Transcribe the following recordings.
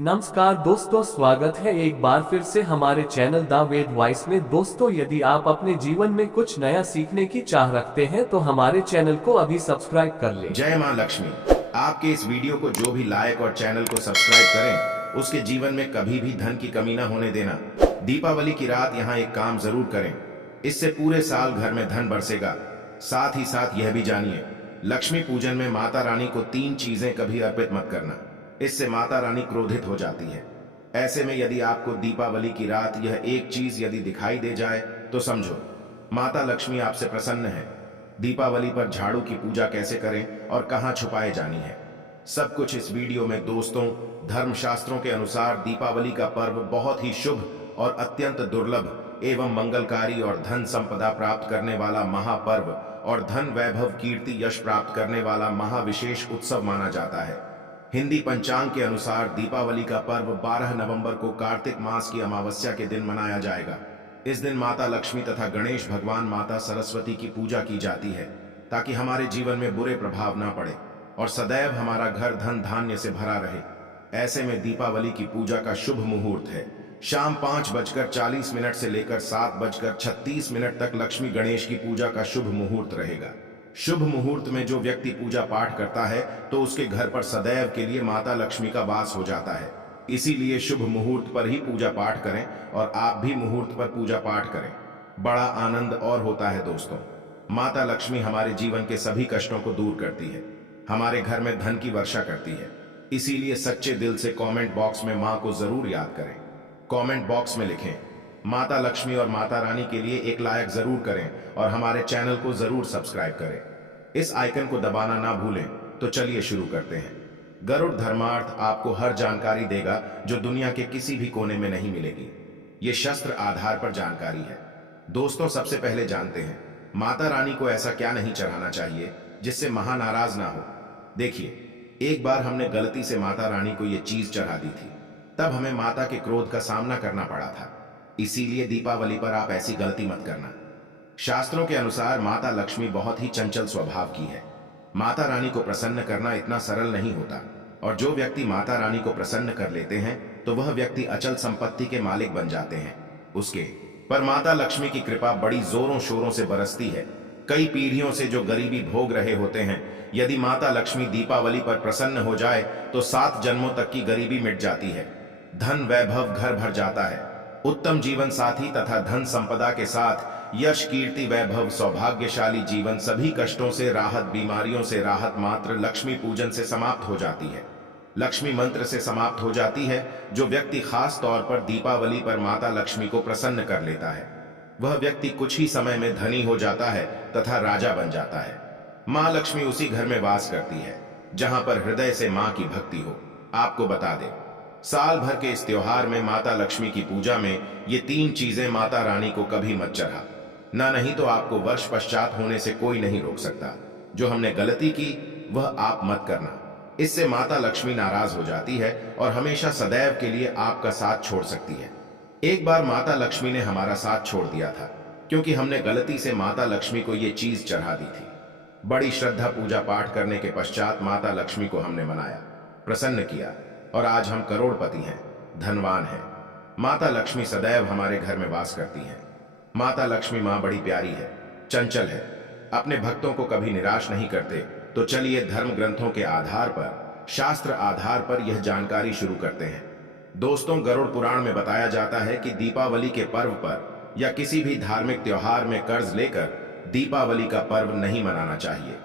नमस्कार दोस्तों, स्वागत है एक बार फिर से हमारे चैनल द वेद वॉइस में। दोस्तों, यदि आप अपने जीवन में कुछ नया सीखने की चाह रखते हैं तो हमारे चैनल को अभी सब्सक्राइब कर लें। जय मां लक्ष्मी। आपके इस वीडियो को जो भी लाइक और चैनल को सब्सक्राइब करें, उसके जीवन में कभी भी धन की कमी ना होने देना। दीपावली की रात यहाँ एक काम जरूर करें, इससे पूरे साल घर में धन बरसेगा। साथ ही साथ यह भी जानिए, लक्ष्मी पूजन में माता रानी को 3 चीजें कभी अर्पित मत करना, इससे माता रानी क्रोधित हो जाती है। ऐसे में यदि आपको दीपावली की रात यह एक चीज यदि दिखाई दे जाए तो समझो माता लक्ष्मी आपसे प्रसन्न है। दीपावली पर झाड़ू की पूजा कैसे करें और कहां छुपाए जानी है, सब कुछ इस वीडियो में। दोस्तों, धर्मशास्त्रों के अनुसार दीपावली का पर्व बहुत ही शुभ और अत्यंत दुर्लभ एवं मंगलकारी और धन संपदा प्राप्त करने वाला महापर्व और धन वैभव कीर्ति यश प्राप्त करने वाला महाविशेष उत्सव माना जाता है। हिंदी पंचांग के अनुसार दीपावली का पर्व 12 नवंबर को कार्तिक मास की अमावस्या के दिन मनाया जाएगा। इस दिन माता लक्ष्मी तथा गणेश भगवान माता सरस्वती की पूजा की जाती है, ताकि हमारे जीवन में बुरे प्रभाव ना पड़े और सदैव हमारा घर धन धान्य से भरा रहे। ऐसे में दीपावली की पूजा का शुभ मुहूर्त है शाम 5:40 से लेकर 7:36 तक लक्ष्मी गणेश की पूजा का शुभ मुहूर्त रहेगा। शुभ मुहूर्त में जो व्यक्ति पूजा पाठ करता है तो उसके घर पर सदैव के लिए माता लक्ष्मी का वास हो जाता है। इसीलिए शुभ मुहूर्त पर ही पूजा पाठ करें और आप भी मुहूर्त पर पूजा पाठ करें, बड़ा आनंद और होता है। दोस्तों, माता लक्ष्मी हमारे जीवन के सभी कष्टों को दूर करती है, हमारे घर में धन की वर्षा करती है। इसीलिए सच्चे दिल से कमेंट बॉक्स में मां को जरूर याद करें। कमेंट बॉक्स में लिखें माता लक्ष्मी और माता रानी के लिए एक लाइक जरूर करें और हमारे चैनल को जरूर सब्सक्राइब करें। इस आइकन को दबाना ना भूलें। तो चलिए शुरू करते हैं। गरुड़ धर्मार्थ आपको हर जानकारी देगा जो दुनिया के किसी भी कोने में नहीं मिलेगी। ये शस्त्र आधार पर जानकारी है। दोस्तों, सबसे पहले जानते हैं माता रानी को ऐसा क्या नहीं चढ़ाना चाहिए जिससे महानाराज ना हो। देखिए, एक बार हमने गलती से माता रानी को यह चीज चढ़ा दी थी, तब हमें माता के क्रोध का सामना करना पड़ा था। इसीलिए दीपावली पर आप ऐसी गलती मत करना। शास्त्रों के अनुसार माता लक्ष्मी बहुत ही चंचल स्वभाव की है। माता रानी को प्रसन्न करना इतना सरल नहीं होता, और जो व्यक्ति माता रानी को प्रसन्न कर लेते हैं तो वह व्यक्ति अचल संपत्ति के मालिक बन जाते हैं। उसके पर माता लक्ष्मी की कृपा बड़ी जोरों शोरों से बरसती है। कई पीढ़ियों से जो गरीबी भोग रहे होते हैं, यदि माता लक्ष्मी दीपावली पर प्रसन्न हो जाए तो 7 जन्मों तक की गरीबी मिट जाती है, धन वैभव घर भर जाता है, उत्तम जीवन साथी तथा धन संपदा के साथ यश कीर्ति वैभव सौभाग्यशाली जीवन, सभी कष्टों से राहत, बीमारियों से राहत मात्र लक्ष्मी पूजन से समाप्त हो जाती है, लक्ष्मी मंत्र से समाप्त हो जाती है। जो व्यक्ति खास तौर पर दीपावली पर माता लक्ष्मी को प्रसन्न कर लेता है, वह व्यक्ति कुछ ही समय में धनी हो जाता है तथा राजा बन जाता है। मां लक्ष्मी उसी घर में वास करती है जहां पर हृदय से मां की भक्ति हो। आपको बता दें, साल भर के इस त्योहार में माता लक्ष्मी की पूजा में ये 3 चीजें माता रानी को कभी मत चढ़ा ना, नहीं तो आपको वर्ष पश्चात होने से कोई नहीं रोक सकता। जो हमने गलती की वह आप मत करना, इससे माता लक्ष्मी नाराज हो जाती है और हमेशा सदैव के लिए आपका साथ छोड़ सकती है। एक बार माता लक्ष्मी ने हमारा साथ छोड़ दिया था, क्योंकि हमने गलती से माता लक्ष्मी को यह चीज चढ़ा दी थी। बड़ी श्रद्धा पूजा पाठ करने के पश्चात माता लक्ष्मी को हमने मनाया, प्रसन्न किया और आज हम करोड़पति हैं, धनवान हैं। माता लक्ष्मी सदैव हमारे घर में वास करती हैं। माता लक्ष्मी मां बड़ी प्यारी है, चंचल है, अपने भक्तों को कभी निराश नहीं करते। तो चलिए धर्म ग्रंथों के आधार पर, शास्त्र आधार पर यह जानकारी शुरू करते हैं। दोस्तों, गरुड़ पुराण में बताया जाता है कि दीपावली के पर्व पर या किसी भी धार्मिक त्योहार में कर्ज लेकर दीपावली का पर्व नहीं मनाना चाहिए।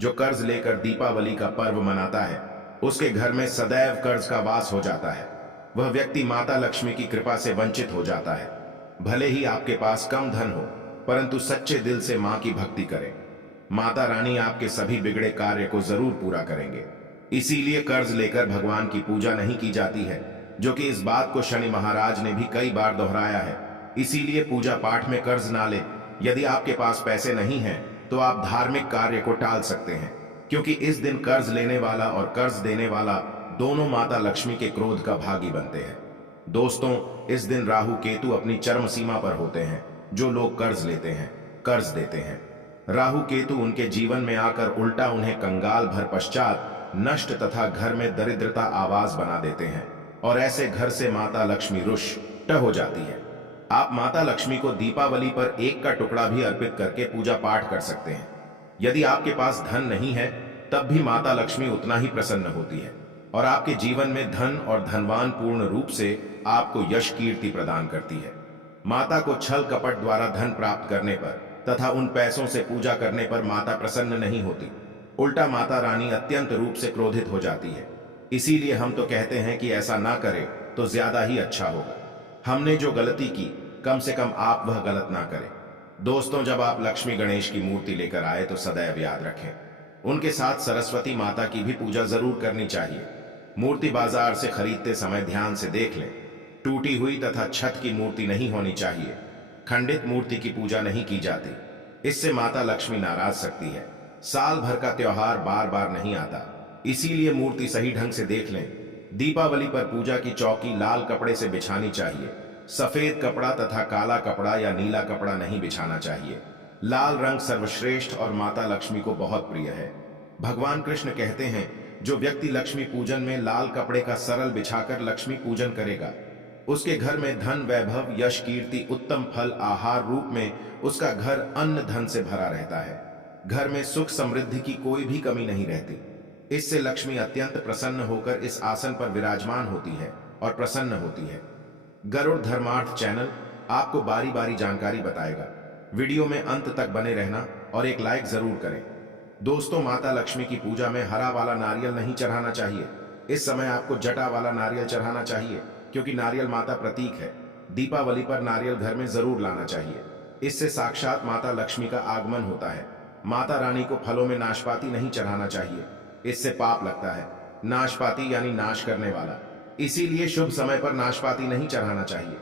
जो कर्ज लेकर दीपावली का पर्व मनाता है उसके घर में सदैव कर्ज का वास हो जाता है। वह व्यक्ति माता लक्ष्मी की कृपा से वंचित हो जाता है। भले ही आपके पास कम धन हो, परंतु सच्चे दिल से मां की भक्ति करें, माता रानी आपके सभी बिगड़े कार्य को जरूर पूरा करेंगे। इसीलिए कर्ज लेकर भगवान की पूजा नहीं की जाती है, जो कि इस बात को शनि महाराज ने भी कई बार दोहराया है। इसीलिए पूजा पाठ में कर्ज ना ले। यदि आपके पास पैसे नहीं हैं तो आप धार्मिक कार्य को टाल सकते हैं, क्योंकि इस दिन कर्ज लेने वाला और कर्ज देने वाला दोनों माता लक्ष्मी के क्रोध का भागी बनते हैं। दोस्तों, इस दिन राहु केतु अपनी चरम सीमा पर होते हैं। जो लोग कर्ज लेते हैं, कर्ज देते हैं, राहु केतु उनके जीवन में आकर उल्टा उन्हें कंगाल भर पश्चात नष्ट तथा घर में दरिद्रता आवाज बना देते हैं। और ऐसे घर से माता लक्ष्मी रुष्ट हो जाती है। आप माता लक्ष्मी को दीपावली पर एक का टुकड़ा भी अर्पित करके पूजा पाठ कर सकते हैं। यदि आपके पास धन नहीं है तब भी माता लक्ष्मी उतना ही प्रसन्न होती है और आपके जीवन में धन और धनवान पूर्ण रूप से आपको यश कीर्ति प्रदान करती है। माता को छल कपट द्वारा धन प्राप्त करने पर तथा उन पैसों से पूजा करने पर माता प्रसन्न नहीं होती, उल्टा माता रानी अत्यंत रूप से क्रोधित हो जाती है। इसीलिए हम तो कहते हैं कि ऐसा ना करें तो ज्यादा ही अच्छा होगा। हमने जो गलती की कम से कम आप वह गलत ना करें। दोस्तों, जब आप लक्ष्मी गणेश की मूर्ति लेकर आए तो सदैव याद रखें, उनके साथ सरस्वती माता की भी पूजा जरूर करनी चाहिए। मूर्ति बाजार से खरीदते समय ध्यान से देख लें, टूटी हुई तथा छत की मूर्ति नहीं होनी चाहिए। खंडित मूर्ति की पूजा नहीं की जाती, इससे माता लक्ष्मी नाराज सकती है। साल भर का त्योहार बार बार नहीं आता, इसीलिए मूर्ति सही ढंग से देख लें। दीपावली पर पूजा की चौकी लाल कपड़े से बिछानी चाहिए। सफेद कपड़ा तथा काला कपड़ा या नीला कपड़ा नहीं बिछाना चाहिए। लाल रंग सर्वश्रेष्ठ और माता लक्ष्मी को बहुत प्रिय है। भगवान कृष्ण कहते हैं, जो व्यक्ति लक्ष्मी पूजन में लाल कपड़े का सरल बिछाकर लक्ष्मी पूजन करेगा, उसके घर में धन वैभव यश कीर्ति उत्तम फल आहार रूप में उसका घर अन्न धन से भरा रहता है। घर में सुख समृद्धि की कोई भी कमी नहीं रहती। इससे लक्ष्मी अत्यंत प्रसन्न होकर इस आसन पर विराजमान होती है और प्रसन्न होती है। गरुड़ धर्मार्थ चैनल आपको बारी बारी जानकारी बताएगा। वीडियो में अंत तक बने रहना और एक लाइक जरूर करें। दोस्तों, माता लक्ष्मी की पूजा में हरा वाला नारियल नहीं चढ़ाना चाहिए। इस समय आपको जटा वाला नारियल चढ़ाना चाहिए, क्योंकि नारियल माता प्रतीक है। दीपावली पर नारियल घर में जरूर लाना चाहिए, इससे साक्षात माता लक्ष्मी का आगमन होता है। माता रानी को फलों में नाशपाती नहीं चढ़ाना चाहिए, इससे पाप लगता है। नाशपाती यानी नाश करने वाला, इसीलिए शुभ समय पर नाशपाती नहीं चढ़ाना चाहिए।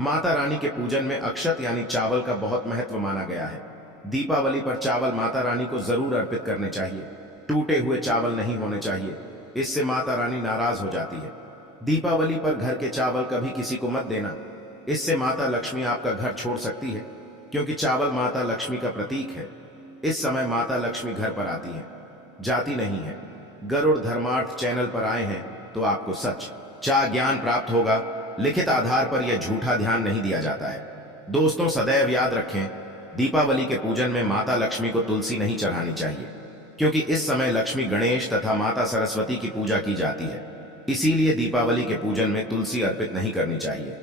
माता रानी के पूजन में अक्षत यानी चावल का बहुत महत्व माना गया है। दीपावली पर चावल माता रानी को जरूर अर्पित करने चाहिए। टूटे हुए चावल नहीं होने चाहिए, इससे माता रानी नाराज हो जाती है। दीपावली पर घर के चावल कभी किसी को मत देना, इससे माता लक्ष्मी आपका घर छोड़ सकती है, क्योंकि चावल माता लक्ष्मी का प्रतीक है। इस समय माता लक्ष्मी घर पर आती है, जाती नहीं है। गरुड़ धर्मार्थ चैनल पर आए हैं तो आपको सच ज्ञान प्राप्त होगा। लिखित आधार पर यह झूठा ध्यान नहीं दिया जाता है। दोस्तों, सदैव याद रखें, दीपावली के पूजन में माता लक्ष्मी को तुलसी नहीं चढ़ानी चाहिए, क्योंकि इस समय लक्ष्मी गणेश तथा माता सरस्वती की पूजा की जाती है। इसीलिए दीपावली के पूजन में तुलसी अर्पित नहीं करनी चाहिए।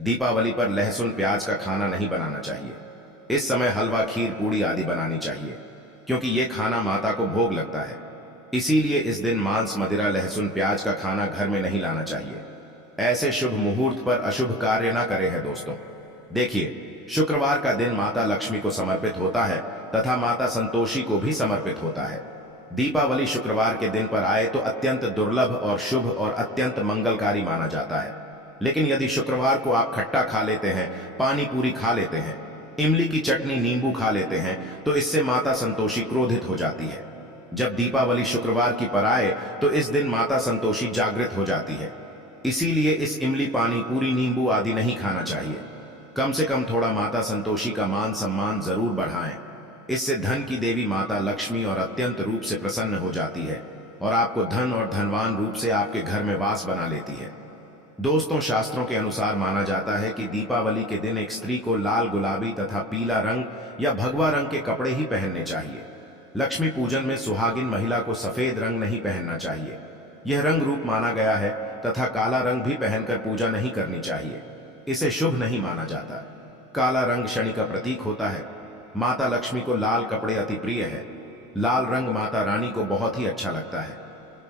दीपावली पर लहसुन प्याज का खाना नहीं बनाना चाहिए। इस समय हलवा खीर पूड़ी आदि बनानी चाहिए, क्योंकि ये खाना माता को भोग लगता है। इसीलिए इस दिन मांस मदिरा लहसुन प्याज का खाना घर में नहीं लाना चाहिए। ऐसे शुभ मुहूर्त पर अशुभ कार्य ना करें हैं दोस्तों। देखिए, शुक्रवार का दिन माता लक्ष्मी को समर्पित होता है तथा माता संतोषी को भी समर्पित होता है। दीपावली शुक्रवार के दिन पर आए तो अत्यंत दुर्लभ और शुभ और अत्यंत मंगलकारी माना जाता है। लेकिन यदि शुक्रवार को आप खट्टा खा लेते हैं, पानी पूरी खा लेते हैं, इमली की चटनी नींबू खा लेते हैं, तो इससे माता संतोषी क्रोधित हो जाती है। जब दीपावली शुक्रवार की पर आए तो इस दिन माता संतोषी जागृत हो जाती है। इसीलिए इस इमली पानी पूरी नींबू आदि नहीं खाना चाहिए। कम से कम थोड़ा माता संतोषी का मान सम्मान जरूर बढ़ाएं। इससे धन की देवी माता लक्ष्मी और अत्यंत रूप से प्रसन्न हो जाती है और आपको धन और धनवान रूप से आपके घर में वास बना लेती है। दोस्तों, शास्त्रों के अनुसार माना जाता है कि दीपावली के दिन एक स्त्री को लाल गुलाबी तथा पीला रंग या भगवा रंग के कपड़े ही पहनने चाहिए। लक्ष्मी पूजन में सुहागिन महिला को सफेद रंग नहीं पहनना चाहिए, यह रंग रूप माना गया है, तथा काला रंग भी पहनकर पूजा नहीं करनी चाहिए, इसे शुभ नहीं माना जाता। काला रंग शनि का प्रतीक होता है। माता लक्ष्मी को लाल कपड़े अति प्रिय है। लाल रंग माता रानी को बहुत ही अच्छा लगता है,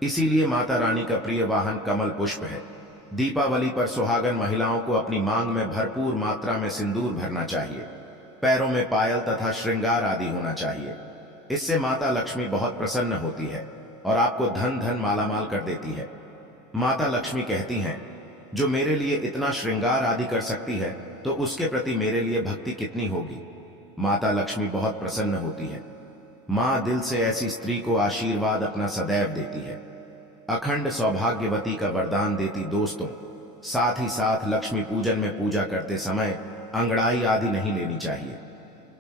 इसीलिए माता रानी का प्रिय वाहन कमल पुष्प है। दीपावली पर सुहागन महिलाओं को अपनी मांग में भरपूर मात्रा में सिंदूर भरना चाहिए। पैरों में पायल तथा श्रृंगार आदि होना चाहिए। इससे माता लक्ष्मी बहुत प्रसन्न होती है और आपको धन धन मालामाल कर देती है। माता लक्ष्मी कहती हैं, जो मेरे लिए इतना श्रृंगार आदि कर सकती है तो उसके प्रति मेरे लिए भक्ति कितनी होगी। माता लक्ष्मी बहुत प्रसन्न होती है। मां दिल से ऐसी स्त्री को आशीर्वाद अपना सदैव देती है, अखंड सौभाग्यवती का वरदान देती। दोस्तों, साथ ही साथ लक्ष्मी पूजन में पूजा करते समय अंगड़ाई आदि नहीं लेनी चाहिए,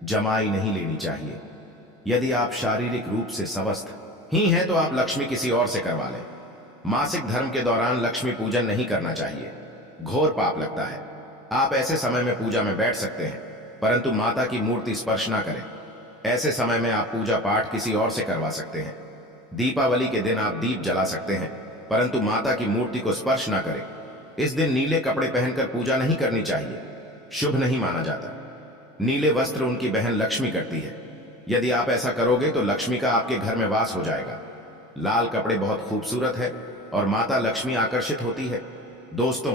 जमाई नहीं लेनी चाहिए। यदि आप शारीरिक रूप से स्वस्थ ही हैं तो आप लक्ष्मी किसी और से करवा लें। मासिक धर्म के दौरान लक्ष्मी पूजन नहीं करना चाहिए, घोर पाप लगता है। आप ऐसे समय में पूजा में बैठ सकते हैं, परंतु माता की मूर्ति स्पर्श ना करें। ऐसे समय में आप पूजा पाठ किसी और से करवा सकते हैं। दीपावली के दिन आप दीप जला सकते हैं, परंतु माता की मूर्ति को स्पर्श ना करें। इस दिन नीले कपड़े पहनकर पूजा नहीं करनी चाहिए, शुभ नहीं माना जाता। नीले वस्त्र उनकी बहन लक्ष्मी करती है। यदि आप ऐसा करोगे तो लक्ष्मी का आपके घर में वास हो जाएगा। लाल कपड़े बहुत खूबसूरत है और माता लक्ष्मी आकर्षित होती है। दोस्तों,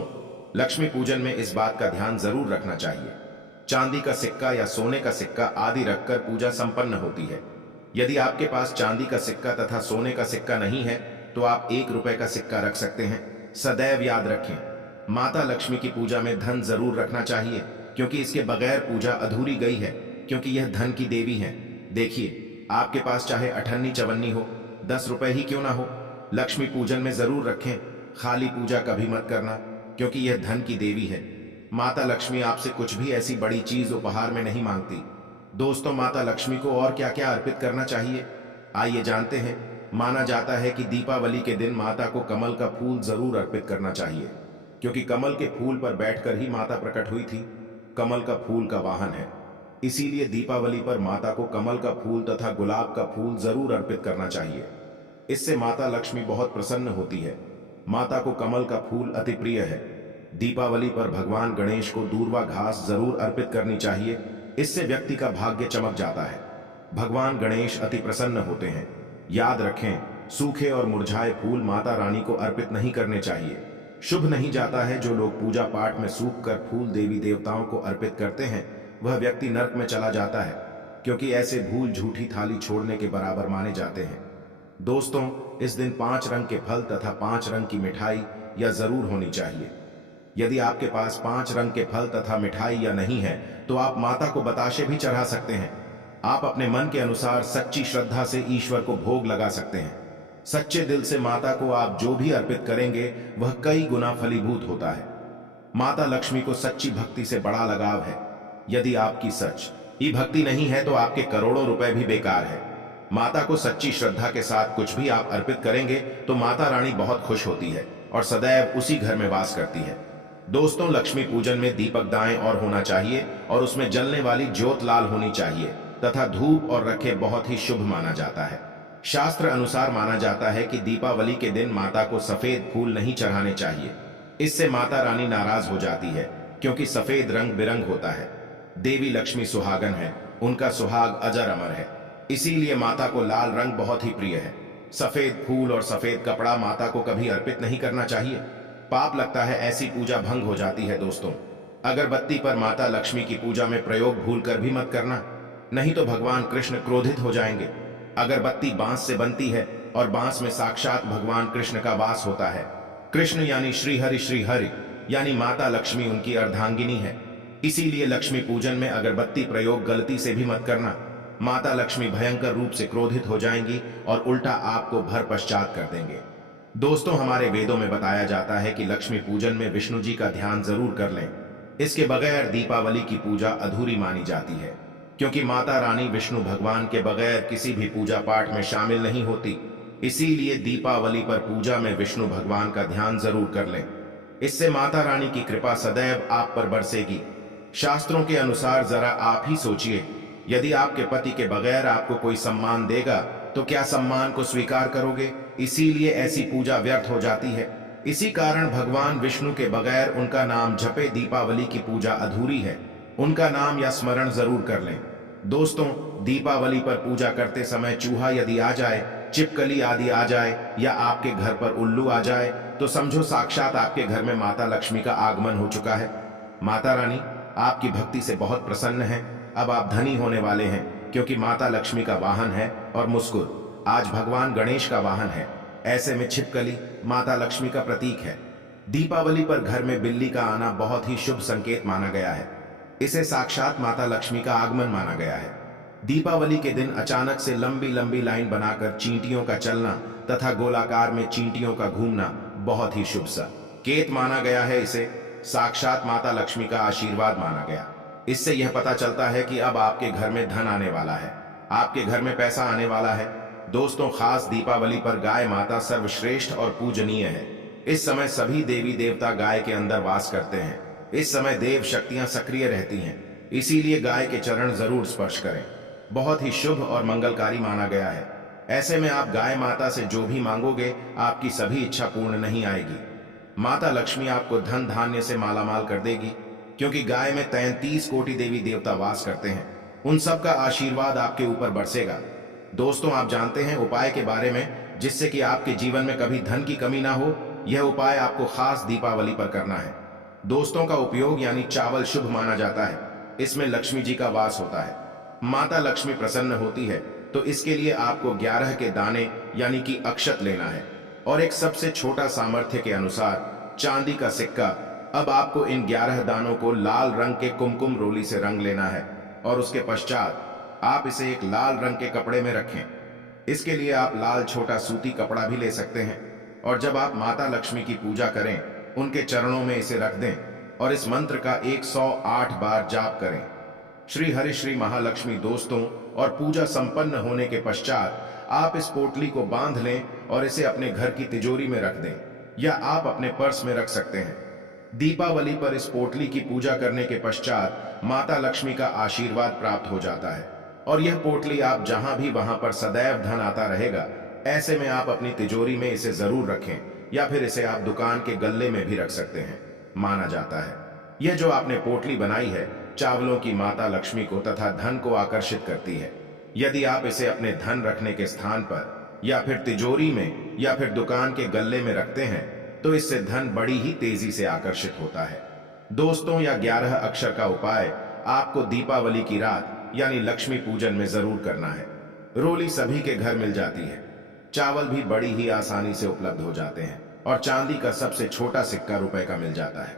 लक्ष्मी पूजन में इस बात का ध्यान जरूर रखना चाहिए। चांदी का सिक्का या सोने का सिक्का आदि रखकर पूजा संपन्न होती है। यदि आपके पास चांदी का सिक्का तथा सोने का सिक्का नहीं है तो आप 1 रुपए का सिक्का रख सकते हैं। सदैव याद रखें, माता लक्ष्मी की पूजा में धन जरूर रखना चाहिए, क्योंकि इसके बगैर पूजा अधूरी गई है, क्योंकि यह धन की देवी है। देखिए, आपके पास चाहे अठन्नी चवन्नी हो, 10 रुपए ही क्यों ना हो, लक्ष्मी पूजन में जरूर रखें। खाली पूजा कभी मत करना, क्योंकि यह धन की देवी है। माता लक्ष्मी आपसे कुछ भी ऐसी बड़ी चीज उपहार में नहीं मांगती। दोस्तों, माता लक्ष्मी को और क्या क्या अर्पित करना चाहिए, आइए जानते हैं। माना जाता है कि दीपावली के दिन माता को कमल का फूल जरूर अर्पित करना चाहिए, क्योंकि कमल के फूल पर बैठकर ही माता प्रकट हुई थी। कमल का फूल का वाहन है, इसीलिए दीपावली पर माता को कमल का फूल तथा गुलाब का फूल जरूर अर्पित करना चाहिए। इससे माता लक्ष्मी बहुत प्रसन्न होती है। माता को कमल का फूल अति प्रिय है। दीपावली पर भगवान गणेश को दूर्वा घास जरूर अर्पित करनी चाहिए, इससे व्यक्ति का भाग्य चमक जाता है। भगवान गणेश अति प्रसन्न होते हैं। याद रखें, सूखे और मुरझाए फूल माता रानी को अर्पित नहीं करने चाहिए। शुभ नहीं जाता है। जो लोग पूजा पाठ में सूख कर फूल देवी देवताओं को अर्पित करते हैं, वह व्यक्ति नरक में चला जाता है, क्योंकि ऐसे भूल झूठी थाली छोड़ने के बराबर माने जाते हैं। दोस्तों, इस दिन 5 रंग के फल तथा 5 रंग की मिठाई या जरूर होनी चाहिए। यदि आपके पास 5 रंग के फल तथा मिठाई या नहीं है तो आप माता को बताशे भी चढ़ा सकते हैं। आप अपने मन के अनुसार सच्ची श्रद्धा से ईश्वर को भोग लगा सकते हैं। सच्चे दिल से माता को आप जो भी अर्पित करेंगे वह कई गुना फलीभूत होता है। माता लक्ष्मी को सच्ची भक्ति से बड़ा लगाव है। यदि आपकी सच ही भक्ति नहीं है तो आपके करोड़ों रुपए भी बेकार है। माता को सच्ची श्रद्धा के साथ कुछ भी आप अर्पित करेंगे तो माता रानी बहुत खुश होती है और सदैव उसी घर में वास करती है। दोस्तों, लक्ष्मी पूजन में दीपक दाएं और होना चाहिए और उसमें जलने वाली ज्योत लाल होनी चाहिए तथा धूप और रखे बहुत ही शुभ माना जाता है। शास्त्र अनुसार माना जाता है कि दीपावली के दिन माता को सफेद फूल नहीं चढ़ाने चाहिए। इससे माता रानी नाराज हो जाती है, क्योंकि सफेद रंग बिरंग होता है। देवी लक्ष्मी सुहागन है, उनका सुहाग अजर अमर है, इसीलिए माता को लाल रंग बहुत ही प्रिय है। सफेद फूल और सफेद कपड़ा माता को कभी अर्पित नहीं करना चाहिए, पाप लगता है, ऐसी पूजा भंग हो जाती है। दोस्तों, अगरबत्ती पर माता लक्ष्मी की पूजा में प्रयोग भूलकर भी मत करना, नहीं तो भगवान कृष्ण क्रोधित हो जाएंगे। अगरबत्ती बांस से बनती है और बांस में साक्षात भगवान कृष्ण का वास होता है। कृष्ण यानी श्री हरि यानी माता लक्ष्मी उनकी अर्धांगिनी है। इसीलिए लक्ष्मी पूजन में अगरबत्ती प्रयोग गलती से भी मत करना। माता लक्ष्मी भयंकर रूप से क्रोधित हो जाएंगी और उल्टा आपको भर पश्चात कर देंगे। दोस्तों, हमारे वेदों में बताया जाता है कि लक्ष्मी पूजन में विष्णु जी का ध्यान जरूर कर लें। इसके बगैर दीपावली की पूजा अधूरी मानी जाती है, क्योंकि माता रानी विष्णु भगवान के बगैर किसी भी पूजा पाठ में शामिल नहीं होती। इसीलिए दीपावली पर पूजा में विष्णु भगवान का ध्यान जरूर कर लें। इससे माता रानी की कृपा सदैव आप पर बरसेगी। शास्त्रों के अनुसार जरा आप ही सोचिए, यदि आपके पति के बगैर आपको कोई सम्मान देगा तो क्या सम्मान को स्वीकार करोगे? इसीलिए ऐसी पूजा व्यर्थ हो जाती है। इसी कारण भगवान विष्णु के बगैर उनका नाम जपे दीपावली की पूजा अधूरी है। उनका नाम या स्मरण जरूर कर लें। दोस्तों, दीपावली पर पूजा करते समय चूहा यदि आ जाए, छिपकली आदि आ जाए या आपके घर पर उल्लू आ जाए तो समझो साक्षात आपके घर में माता लक्ष्मी का आगमन हो चुका है। माता रानी आपकी भक्ति से बहुत प्रसन्न है। अब आप धनी होने वाले हैं, क्योंकि माता लक्ष्मी का वाहन है और मुस्कुर आज भगवान गणेश का वाहन है। ऐसे में छिपकली माता लक्ष्मी का प्रतीक है। दीपावली पर घर में बिल्ली का आना बहुत ही शुभ संकेत माना गया है। इसे साक्षात माता लक्ष्मी का आगमन माना गया है। दीपावली के दिन अचानक से लंबी लंबी लाइन बनाकर चींटियों का चलना तथा गोलाकार में चींटियों का घूमना बहुत ही शुभ संकेत माना गया है। इसे साक्षात माता लक्ष्मी का आशीर्वाद माना गया। इससे यह पता चलता है कि अब आपके घर में धन आने वाला है, आपके घर में पैसा आने वाला है। दोस्तों, खास दीपावली पर गाय माता सर्वश्रेष्ठ और पूजनीय है। इस समय सभी देवी देवता गाय के अंदर वास करते हैं। इस समय देव शक्तियां सक्रिय रहती हैं, इसीलिए गाय के चरण जरूर स्पर्श करें। बहुत ही शुभ और मंगलकारी माना गया है। ऐसे में आप गाय माता से जो भी मांगोगे, आपकी सभी इच्छा पूर्ण नहीं आएगी। माता लक्ष्मी आपको धन धान्य से मालामाल कर देगी, क्योंकि गाय में 33 कोटि देवी देवता वास करते हैं। उन सब का आशीर्वाद आपके ऊपर बरसेगा। दोस्तों, आप जानते हैं उपाय के बारे में, जिससे कि आपके जीवन में कभी धन की कमी ना हो। यह उपाय आपको खास दीपावली पर करना है। दोस्तों का उपयोग यानी चावल शुभ माना जाता है। इसमें लक्ष्मी जी का वास होता है। माता लक्ष्मी प्रसन्न होती है, तो इसके लिए आपको 11 के दाने यानी कि अक्षत लेना है और एक सबसे छोटा सामर्थ्य के अनुसार चांदी का सिक्का। अब आपको इन 11 दानों को लाल रंग के कुमकुम रोली से रंग लेना है और उसके पश्चात आप इसे एक लाल रंग के कपड़े में रखें। इसके लिए आप लाल छोटा सूती कपड़ा भी ले सकते हैं और जब आप माता लक्ष्मी की पूजा करें, उनके चरणों में इसे रख दें और इस मंत्र का 108 बार जाप करें। श्री हरि श्री महालक्ष्मी। दोस्तों, और पूजा संपन्न होने के पश्चात आप इस पोटली को बांध लें और इसे अपने घर की तिजोरी में रख दें या आप अपने पर्स में रख सकते हैं। दीपावली पर इस पोटली की पूजा करने के पश्चात माता लक्ष्मी का आशीर्वाद प्राप्त हो जाता है और यह पोटली आप जहां भी वहां पर सदैव धन आता रहेगा। ऐसे में आप अपनी तिजोरी में इसे जरूर रखें या फिर इसे आप दुकान के गल्ले में भी रख सकते हैं। माना जाता है यह जो आपने पोटली बनाई है, चावलों की माता लक्ष्मी को तथा धन को आकर्षित करती है। यदि आप इसे अपने धन रखने के स्थान पर या फिर तिजोरी में या फिर दुकान के गल्ले में रखते हैं, तो इससे धन बड़ी ही तेजी से आकर्षित होता है। दोस्तों, यह 11 अक्षर का उपाय आपको दीपावली की रात यानी लक्ष्मी पूजन में जरूर करना है। रोली सभी के घर मिल जाती है, चावल भी बड़ी ही आसानी से उपलब्ध हो जाते हैं और चांदी का सबसे छोटा सिक्का रुपए का मिल जाता है।